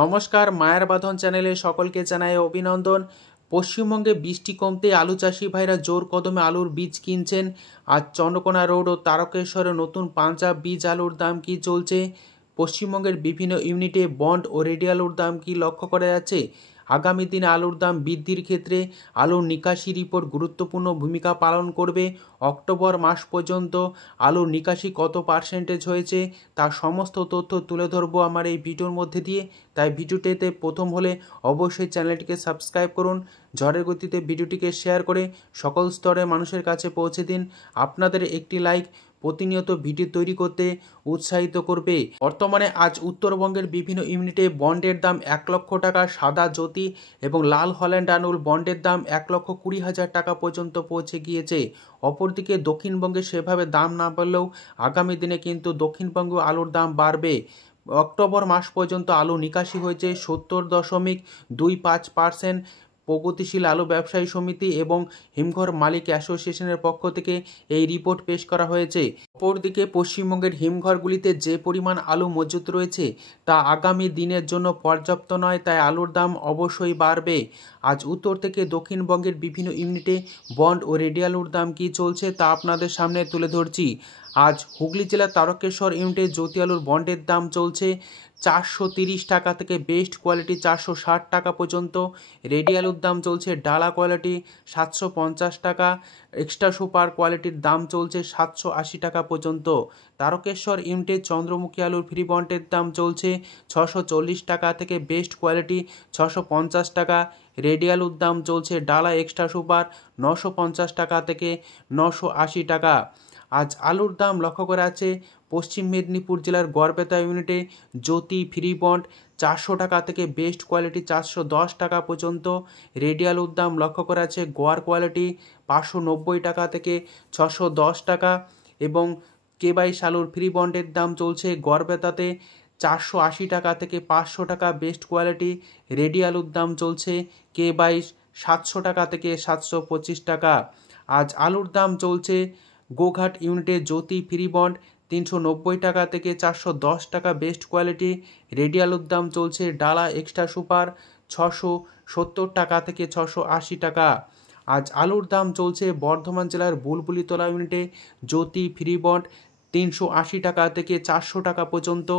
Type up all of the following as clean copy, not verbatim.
নমস্কার, মায়ের বাঁধন চ্যানেলে সকলকে জানাই অভিনন্দন। পশ্চিমবঙ্গে বৃষ্টি কমতে আলু চাষি ভাইরা জোর কদমে আলুর বীজ কিনছেন। আজ চন্দ্রকোনা রোড ও তারকেশ্বরে নতুন পাঞ্জাব বীজ আলুর দাম কি চলছে, পশ্চিমবঙ্গের বিভিন্ন ইউনিটে বন্ড ও রেডি আলুর দাম কি লক্ষ্য করা যাচ্ছে। আগামী দিনে আলুর দাম বৃদ্ধির ক্ষেত্রে আলুর নিকাশি রিপোর্ট গুরুত্বপূর্ণ ভূমিকা পালন করবে। অক্টোবর মাস পর্যন্ত আলুর নিকাশি কত পার্সেন্টেজ হয়েছে তার সমস্ত তথ্য তুলে ধরবো আমার এই ভিডিওর মধ্যে দিয়ে। তাই ভিডিওটিতে প্রথম হলে অবশ্যই চ্যানেলটিকে সাবস্ক্রাইব করুন, ঝড়ের গতিতে ভিডিওটিকে শেয়ার করে সকল স্তরের মানুষের কাছে পৌঁছে দিন। আপনাদের একটি লাইক প্রতিনিয়ত ভিডিও তৈরি করতে উৎসাহিত করবে। বর্তমানে আজ উত্তরবঙ্গের বিভিন্ন ইউনিটে বন্ডের দাম 1 লক্ষ টাকা, সাদা জ্যোতি এবং লাল হল্যান্ড আলুর বন্ডের দাম 1,20,000 টাকা পর্যন্ত পৌঁছে গিয়েছে। অপরদিকে দক্ষিণবঙ্গে সেভাবে দাম না বাড়লেও আগামী দিনে কিন্তু দক্ষিণবঙ্গে আলুর দাম বাড়বে। অক্টোবর মাস পর্যন্ত আলু নিকাশি হয়েছে 70.25%। প্রগতিশীল আলু ব্যবসায়ী সমিতি এবং হিমঘর মালিক অ্যাসোসিয়েশনের পক্ষ থেকে এই রিপোর্ট পেশ করা হয়েছে। অপরদিকে পশ্চিমবঙ্গের হিমঘরগুলিতে যে পরিমাণ আলু মজুত রয়েছে তা আগামী দিনের জন্য পর্যাপ্ত নয়, তাই আলুর দাম অবশ্যই বাড়বে। আজ উত্তর থেকে দক্ষিণবঙ্গের বিভিন্ন ইউনিটে বন্ড ও রেডি আলুর দাম কী চলছে তা আপনাদের সামনে তুলে ধরছি। আজ হুগলি জেলার তারকেশ্বর ইউনিটে জ্যোতি আলুর বন্ডের দাম চলছে 430 টাকা থেকে বেস্ট কোয়ালিটি 460 টাকা পর্যন্ত। রেডি আলুর দাম চলছে ডালা কোয়ালিটি 750 টাকা, এক্সট্রা সুপার কোয়ালিটির দাম চলছে 780 টাকা পর্যন্ত। তারকেশ্বর ইউনিটে চন্দ্রমুখী আলুর ফ্রি বন্ডের দাম চলছে 640 টাকা থেকে বেস্ট কোয়ালিটি 650 টাকা। রেডি আলুর দাম চলছে ডালা এক্সট্রা সুপার 950 টাকা থেকে 980 টাকা। আজ আলুর দাম লক্ষ্য করা আছে পশ্চিম মেদিনীপুর জেলার গড়বেতা ইউনিটে জ্যোতি ফ্রি বন্ড 400 টাকা থেকে বেস্ট কোয়ালিটি 410 টাকা পর্যন্ত। রেডি আলুর দাম লক্ষ্য করা আছে গোয়ার কোয়ালিটি 590 টাকা থেকে 610 টাকা এবং K22 আলুর ফ্রি বন্ডের দাম চলছে গড়বেতাতে 480 টাকা থেকে 500 টাকা বেস্ট কোয়ালিটি। রেডি আলুর দাম চলছে K22 700 টাকা থেকে 725 টাকা। আজ আলুর দাম চলছে গোঘাট ইউনিটে জ্যোতি ফ্রি বন্ড 390 টাকা থেকে 410 টাকা বেস্ট কোয়ালিটি। রেডি আলুর দাম চলছে ডালা এক্সট্রা সুপার 670 টাকা থেকে 680 টাকা। আজ আলুর দাম চলছে বর্ধমান জেলার বুলবুলিতলা ইউনিটে জ্যোতি ফ্রি বন্ড 380 টাকা থেকে 400 টাকা পর্যন্ত।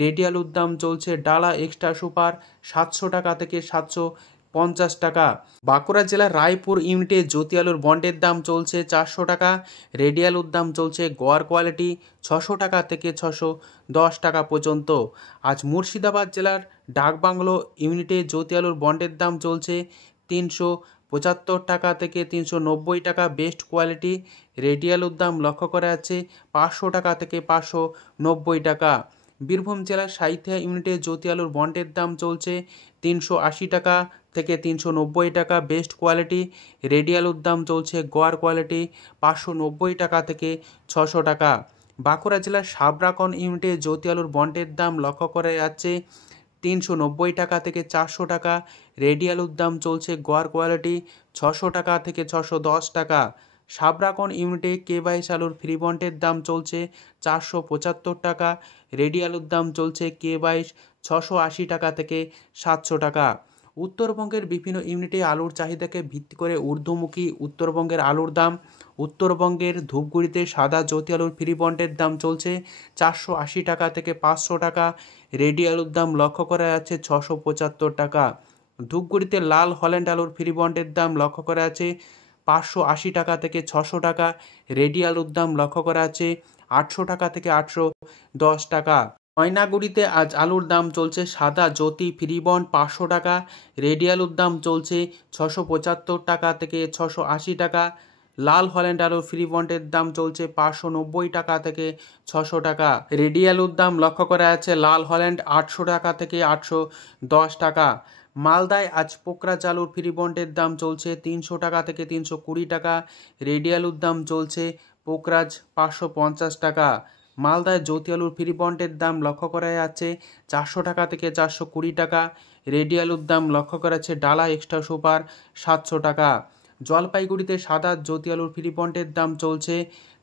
রেডি আলুর দাম চলছে ডালা এক্সট্রা সুপার 700 টাকা থেকে 750 টাকা। বাঁকুড়া জেলার রায়পুর ইউনিটে জ্যোতি আলুর বন্ডের দাম চলছে 400 টাকা। রেডি আলুর দাম চলছে গোয়ার কোয়ালিটি 600 টাকা থেকে 610 টাকা পর্যন্ত। আজ মুর্শিদাবাদ জেলার ডাকবাংলো ইউনিটে জ্যোতি আলুর বন্ডের দাম চলছে 375 টাকা থেকে 390 টাকা বেস্ট কোয়ালিটি। রেডি আলুর দাম লক্ষ্য করা যাচ্ছে 500 টাকা থেকে 590 টাকা। বীরভূম জেলার সাঁইথিয়া ইউনিটে জ্যোতি আলুর বন্ডের দাম চলছে 380 টাকা থেকে 390 টাকা বেস্ট কোয়ালিটি। রেডি আলুর দাম চলছে গোয়ার কোয়ালিটি 590 টাকা থেকে 600 টাকা। বাঁকুড়া জেলার সাবরাকন ইউনিটে জ্যোতি আলুর বন্ডের দাম লক্ষ্য করা যাচ্ছে 390 টাকা থেকে 400 টাকা। রেডি আলুর দাম চলছে গোয়ার কোয়ালিটি 600 টাকা থেকে 610 টাকা। সাবরাকন ইউনিটে K22 আলুর ফ্রি বন্ডের দাম চলছে 475 টাকা। রেডি আলুর দাম চলছে K22 680 টাকা থেকে 700 টাকা। উত্তরবঙ্গের বিভিন্ন ইউনিটে আলুর চাহিদাকে ভিত্তি করে ঊর্ধ্বমুখী উত্তরবঙ্গের আলুর দাম। উত্তরবঙ্গের ধূপগুড়িতে সাদা জ্যোতি আলুর ফ্রি বন্ডের দাম চলছে 480 টাকা থেকে 500 টাকা। রেডি আলুর দাম লক্ষ্য করা যাচ্ছে 675 টাকা। ধূপগুড়িতে লাল হল্যান্ড আলুর ফ্রি বন্ডের দাম লক্ষ্য করা আছে 580 টাকা থেকে 600 টাকা। রেডি আলুর দাম লক্ষ্য করা আছে 800 টাকা থেকে 810 টাকা। ময়নাগুড়িতে আজ আলুর দাম চলছে সাদা জ্যোতি ফ্রি বন্ড 500 টাকা। রেডি আলুর দাম চলছে 675 টাকা থেকে 680 টাকা। লাল হল্যান্ড আলুর ফ্রি বন্ডের দাম চলছে 590 টাকা থেকে 600 টাকা। রেডি আলুর দাম লক্ষ্য করা আছে লাল হল্যান্ড 800 টাকা থেকে 810 টাকা। মালদায় আজ পোকরাজ আলুর ফ্রি বন্ডের দাম চলছে 300 টাকা থেকে 320 টাকা। রেডি আলুর দাম চলছে পোকরাজ 550 টাকা। মালদায় জ্যোতি আলুর ফ্রি বন্ডের দাম লক্ষ্য করা যাচ্ছে 400 টাকা থেকে 420 টাকা। রেডি আলুর দাম লক্ষ্য করা যাচ্ছে ডালা এক্সট্রা সুপার 700 টাকা। জলপাইগুড়িতে সাদা জ্যোতি আলুর ফ্রি বন্ডের দাম চলছে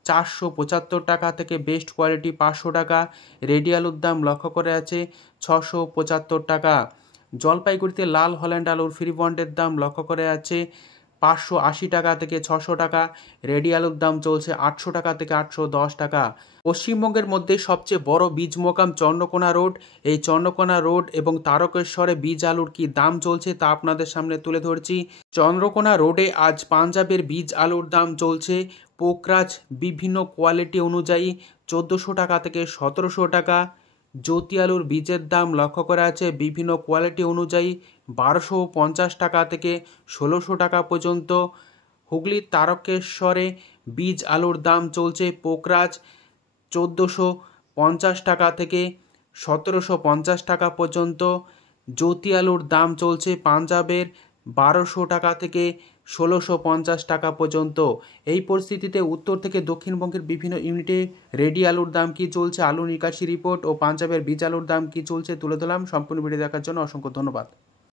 475 টাকা থেকে বেস্ট কোয়ালিটি 500 টাকা। রেডি আলুর দাম লক্ষ্য করে আছে 675 টাকা। জলপাইগুড়িতে লাল হল্যান্ড আলুর ফ্রি বন্ডের দাম লক্ষ্য করে আছে 580 টাকা থেকে 600 টাকা। রেডি আলুর দাম চলছে 800 টাকা থেকে 810 টাকা। পশ্চিমবঙ্গের মধ্যে সবচেয়ে বড় বীজ মোকাম চন্দ্রকোনা রোড। এই চন্দ্রকোনা রোড এবং তারকেশ্বরে বীজ আলুর কি দাম চলছে তা আপনাদের সামনে তুলে ধরছি। চন্দ্রকোনা রোডে আজ পাঞ্জাবের বীজ আলুর দাম চলছে পোকরাজ বিভিন্ন কোয়ালিটি অনুযায়ী 1400 টাকা থেকে 1700 টাকা। জ্যোতি আলুর বীজের দাম লক্ষ্য করা আছে বিভিন্ন কোয়ালিটি অনুযায়ী 1250 টাকা থেকে 1600 টাকা পর্যন্ত। হুগলির তারকেশ্বরে বীজ আলুর দাম চলছে পোকরাজ 1450 টাকা থেকে 1750 টাকা পর্যন্ত। জ্যোতি আলুর দাম চলছে পাঞ্জাবের 1200 টাকা থেকে 1650 টাকা পর্যন্ত। এই পরিস্থিতিতে উত্তর থেকে দক্ষিণবঙ্গের বিভিন্ন ইউনিটে রেডি আলুর দাম কি চলছে, আলু নিকাশি রিপোর্ট ও পাঞ্জাবের বীজ আলুর দাম কি চলছে তুলে ধরলাম। সম্পূর্ণ ভিডিও দেখার জন্য অসংখ্য ধন্যবাদ।